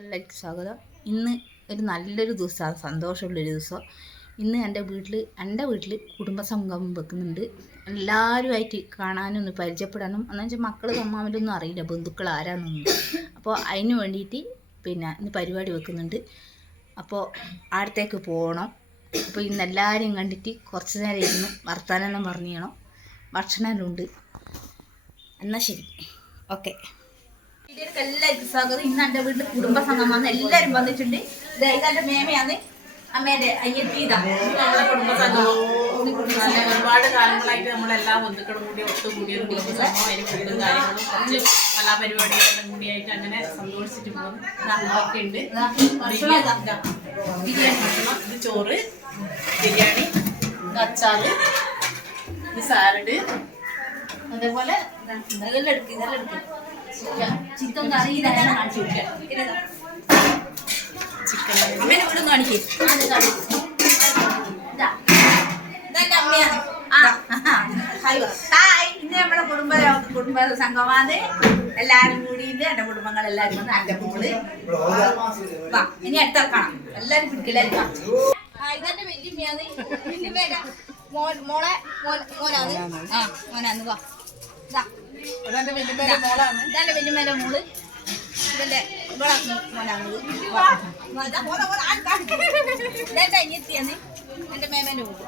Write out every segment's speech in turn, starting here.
എല്ലാവർക്കും സ്വാഗതം. ഇന്ന് ഒരു നല്ലൊരു ദിവസമാണ്, സന്തോഷമുള്ളൊരു ദിവസം. ഇന്ന് എൻ്റെ വീട്ടിൽ കുടുംബസംഗമം വെക്കുന്നുണ്ട്. എല്ലാവരുമായിട്ട് കാണാനൊന്ന് പരിചയപ്പെടാനും, എന്ന് വെച്ചാൽ മക്കൾ തമ്മിലൊന്നും അറിയില്ല ബന്ധുക്കൾ ആരാന്നൊന്നും. അപ്പോൾ അതിന് വേണ്ടിയിട്ട് ഇന്ന് പരിപാടി വെക്കുന്നുണ്ട്. അപ്പോൾ അടുത്തേക്ക് പോകണം. അപ്പോൾ ഇന്ന് എല്ലാവരെയും കണ്ടിട്ട് കുറച്ച് നേരം ഇരുന്ന് വർത്താനം പറഞ്ഞു ചെയ്യണം. ഭക്ഷണമെല്ലാം ഉണ്ട്. എന്നാൽ ശരി, ഓക്കെ. എല്ലാവർക്കും സ്വാഗതം. ഇന്ന് എൻ്റെ വീട്ടിൽ കുടുംബസംഗമാണ്. എല്ലാവരും വന്നിട്ടുണ്ട്. ഇതെന്റെ മേമയാണ്, അമ്മേന്റെ അയ്യത്തീത. ഒരുപാട് കാലങ്ങളായിട്ട് നമ്മളെല്ലാ ബന്ധുക്കളും കൂടി ഒത്തുകൂടിയ ഒരു കുടുംബസംഗമം. അതിന് ഫുഡും കാര്യങ്ങളും കുറച്ച് കലാപരിപാടികളെല്ലാം കൂടിയായിട്ട് അങ്ങനെ സന്തോഷിച്ചിട്ട് പോകുന്നു. ഒക്കെ ഉണ്ട്. ബിരിയാണി ഭക്ഷണം, ഇത് ചോറ്, ബിരിയാണി, അച്ചാറ്, ഇത് സാലഡ്, അതേപോലെ ഇതെല്ലാം എടുക്കും. ചിക്കൻ കറി ചിക്കൻ അമ്മേനെ വീട് കാണിക്കേ. ഇന്ന് നമ്മുടെ കുടുംബ സംഘമാണ്. എല്ലാരും കൂടിയിട്ട് എന്റെ കുടുംബങ്ങളെല്ലാരും വന്ന് എന്റെ മോള് വാ. ഇനി അടുത്തിറക്കണം. എല്ലാരും പിടിക്കലായിരിക്കും. ഇതെന്റെ വല്യമ്മയാണ്. വല്യമ്മേടെ മോനാണ്. മോനാന്ന്. വാ, അതെന്റെ വല്യമ്മേടെ മോളാണ്. ഇതെന്റെ വല്യമ്മേടെ മോള്. ഇതെന്റെ ഇവിടെ മോനാണ്. ഇതെന്റെ അനിയത്തിയാണ്. എന്റെ മേമേന്റെ മോള്.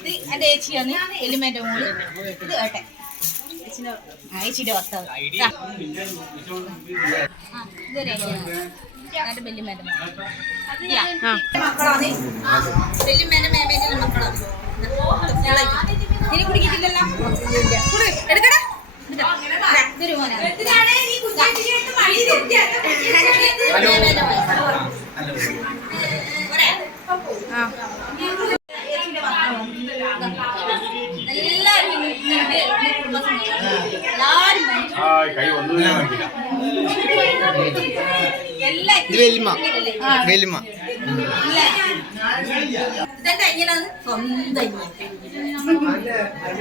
ഇത് എന്റെ ഏച്ചിയാണ്, എലിമേന്റെ മോള്. ഇത് കേട്ടെ ഏച്ചിയുടെ ഭർത്താവ്. ഇതൊരു എന്റെ വല്യമ്മേന്റെ മക്കളാണ്. വല്യമ്മേന്റെ മേമേന്റെ മക്കളാണ്. ഇനി കുടിക്കില്ലല്ലോ. എടുക്കടാ. ഇതൊരു മോനാണ്. ഇതെന്റെ അനിയനാണ്, സ്വന്തം അനിയൻ.